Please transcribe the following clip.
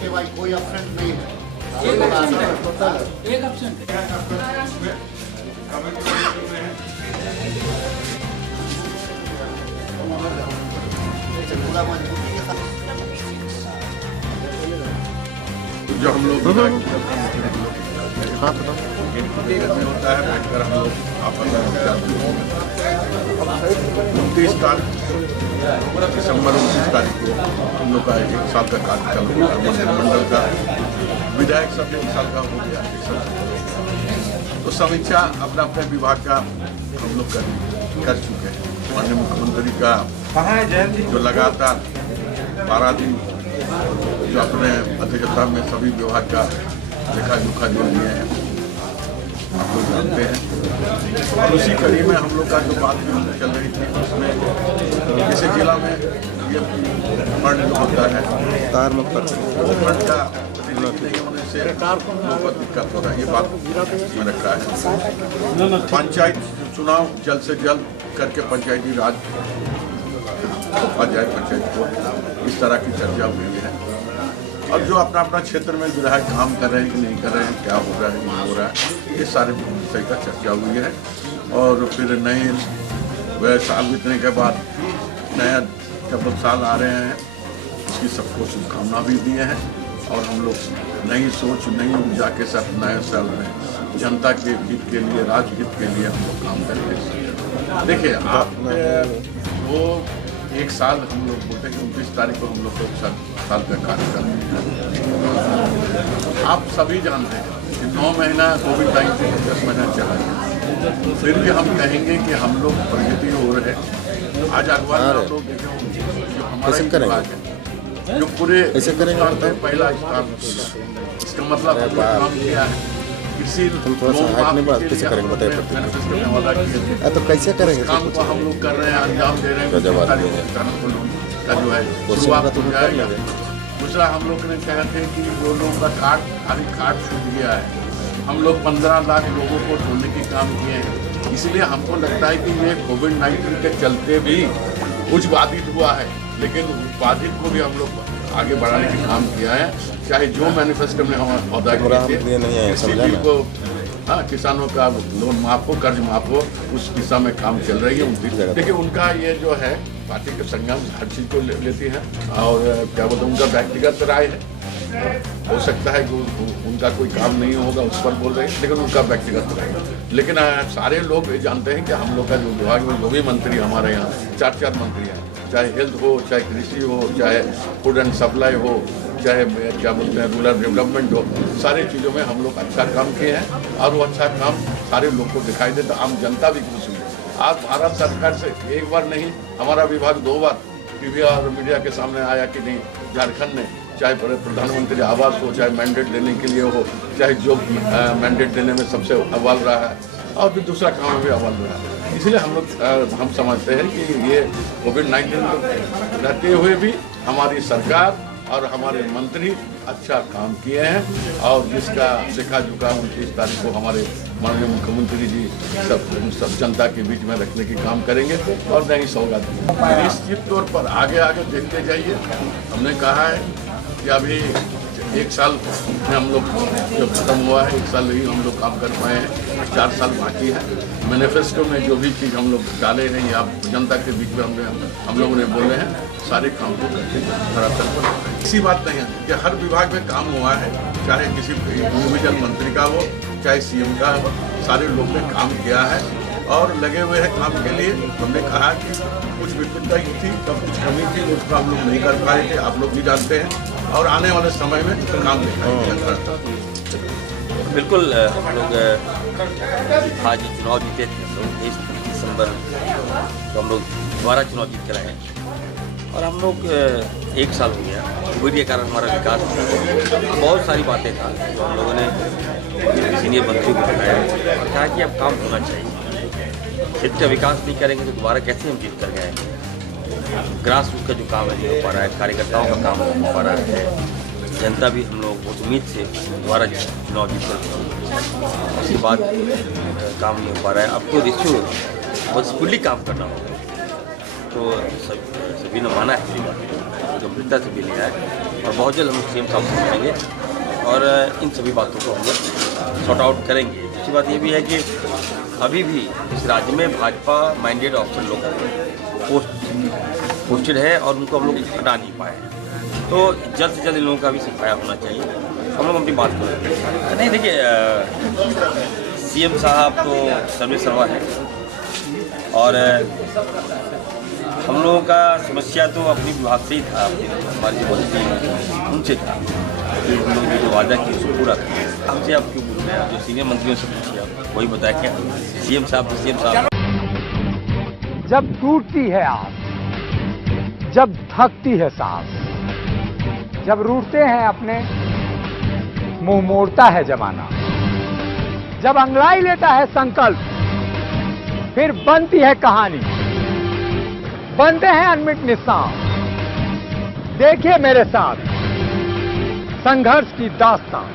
के भाई कोई एब्सेंट नहीं है। एक ऑप्शन पूरा मजबूती के साथ जो हम लोग होता है बैठकर हम लोग आपस में 29 तारीख दिसंबर 29 तारीख को हम लोग का 1 साल का कार्यकाल होगा। मंत्रिमंडल का विधायक सब 1 साल का हो गया, 1 साल का हो गया। तो समीक्षा अपने अपने विभाग का हम लोग कर चुके हैं। माननीय मुख्यमंत्री का जो लगातार 12 दिन जो अपने अध्यक्षता में सभी विभाग का लेखा जोखा जो लिए हैं आप लोग जानते हैं। और उसी कड़ी में हम लोग का जो बात चल रही थी उसमें जैसे जिला में ये फंड जो होता है वो फंड का नहीं होने से लोगों को दिक्कत हो रहा है। ये बात में रखा है। पंचायत चुनाव जल्द से जल्द करके पंचायती राज पंचायत को इस तरह की चर्चा हुई है। और जो अपना अपना क्षेत्र में विधायक काम कर रहे हैं कि नहीं कर रहे हैं, क्या हो रहा है नहीं हो रहा है, ये सारे विषय का चर्चा हुई है। और फिर नए वह साल बीतने के बाद नया जब साल आ रहे हैं उसकी सबको शुभकामना भी दिए हैं। और हम लोग नई सोच नई ऊर्जा के साथ नए साल में जनता के हित के लिए राजहित के लिए हम लोग काम करेंगे। देखिए आप वो 1 साल हम लोग बोलते हैं कि 29 तारीख को हम लोग को 1 साल का कार्यकाल है। आप सभी जानते हैं कि 9 महीना कोविड-19 10 महीना चला गया, फिर भी हम कहेंगे कि हम लोग प्रगति हो रहे हैं। आज अखबार में आप लोग देखे होंगे जो हमारा विभाग है जो पूरे हिंदुस्तान में पहला स्थान होगा। इसका मतलब हमने काम किया है। इसी कैसे करेंगे बताइए? तो कैसे करेंगे काम को हम लोग कर रहे हैं, अंजाम दे रहे हैं। का जो है शुरुआत हो जाएगा। दूसरा हम लोग ने कहा थे कि जो लोगों का कार्ड छूट गया है, हम लोग 15 लाख लोगों को जोड़ने की काम किए हैं। इसलिए हमको लगता है कि ये कोविड-19 के चलते भी कुछ बाधित हुआ है, लेकिन बाधित को भी हम लोग आगे बढ़ाने का काम किया है। चाहे जो मैनिफेस्टो में हम अदा किए को हाँ किसानों का लोन माफ हो, कर्ज माफ हो, उस दिशा में काम चल रही है। देखिए उनका ये जो है पार्टी के संगठन हर चीज़ को लेती है और क्या बोलते हैं उनका व्यक्तिगत राय है। हो सकता है कि उनका कोई काम नहीं होगा उस पर बोल रहे हैं, लेकिन उनका व्यक्तिगत राय है। लेकिन सारे लोग ये जानते हैं कि हम लोग का जो विभाग में जो भी मंत्री हमारे यहाँ 4 मंत्री हैं, चाहे हेल्थ हो, चाहे कृषि हो, चाहे फूड एंड सप्लाई हो, चाहे क्या बोलते हैं रूरल डेवलपमेंट हो, सारी चीज़ों में हम लोग अच्छा काम किए हैं। और वो अच्छा काम सारे लोग को दिखाई दे तो आम जनता भी खुश हुई। आज भारत सरकार से एक बार नहीं हमारा विभाग 2 बार टीवी और मीडिया के सामने आया कि नहीं झारखंड ने चाहे प्रधानमंत्री आवास हो, चाहे मैंडेट देने के लिए हो, चाहे जो मैंडेट देने में सबसे अव्वल रहा है और फिर दूसरा काम में भी अव्वल रहा है। इसलिए हम समझते हैं कि ये कोविड-19 रहते हुए भी हमारी सरकार और हमारे मंत्री अच्छा काम किए हैं। और जिसका लेखा जोखा 29 तारीख को हमारे माननीय मुख्यमंत्री जी सब जनता के बीच में रखने की काम करेंगे और नई सौगात देंगे। निश्चित तौर पर आगे देखते जाइए। हमने कहा है कि अभी 1 साल में हम लोग जो खत्म हुआ है, 1 साल ही हम लोग काम कर पाए हैं, 4 साल बाकी है। मैनिफेस्टो में जो भी चीज़ हम लोग डाले हैं या जनता के बीच में हम लोगों ने बोले हैं, सारे काम को करके धरातल पर ऐसी बात नहीं है कि हर विभाग में काम हुआ है, चाहे किसी इंडिविजुअल मंत्री का हो, चाहे CM का हो, सारे लोग ने काम किया है और लगे हुए हैं काम के लिए। हमने कहा कि कुछ विफलता ही थी, तब कुछ कमी थी, उसको हम लोग नहीं कर पाए थे, आप लोग भी जानते हैं। और आने वाले समय में काम दिखाई। बिल्कुल हम लोग आज चुनाव जीते थे, तो 23 दिसंबर तो हम लोग दोबारा चुनाव जीत कर आए हैं। और हम लोग 1 साल हो गया कोविड के कारण हमारा विकास बहुत सारी बातें था जो हम लोगों ने सीनियर मंत्री को बताया और कहा कि अब काम होना चाहिए। क्षेत्र का विकास नहीं करेंगे तो दोबारा कैसे हम जीत कर गए। ग्रास रूट का जो काम है नहीं हो पा रहा है, कार्यकर्ताओं का काम नहीं हो पा रहा है, जनता भी हम लोग बहुत उम्मीद से दोबारा चुनाव जीत कर उसके बाद काम नहीं हो पा रहा है। अब तो रिश्यू बहुत स्पीडली काम करना होगा। तो सभी ने माना है, गंभीरता से भी लिया है। और बहुत जल्द हम सीएम साहब से मिलेंगे और इन सभी बातों को हम लोग सॉर्ट आउट करेंगे। दूसरी बात ये भी है कि अभी भी इस राज्य में भाजपा माइंडेड ऑफिसर लोग पोस्टेड है और उनको हम लोग हटा नहीं पाए हैं। तो जल्द से जल्द इन लोगों का भी सफाया होना चाहिए। हम लोग अपनी बात करेंगे। नहीं देखिए, सीएम साहब तो सर्वे सर्वा है और हम लोगों का समस्या तो अपनी विभाग से ही था, हमारी जो मंत्री उनसे था कि हम लोग जो वादा किए उसको पूरा करें। हमसे आप क्यों पूछ रहे हैं? जो सीनियर मंत्रियों से पूछिए, आप वही बताया क्या सीएम साहब तो सीएम साहब। जब टूटती है आस, जब थकती है सांस, जब रूठते हैं अपने, मुंह मोड़ता है जमाना, जब अंगड़ाई लेता है संकल्प, फिर बनती है कहानी, बनते हैं अनमिट निशान। देखिए मेरे साथ संघर्ष की दास्तान।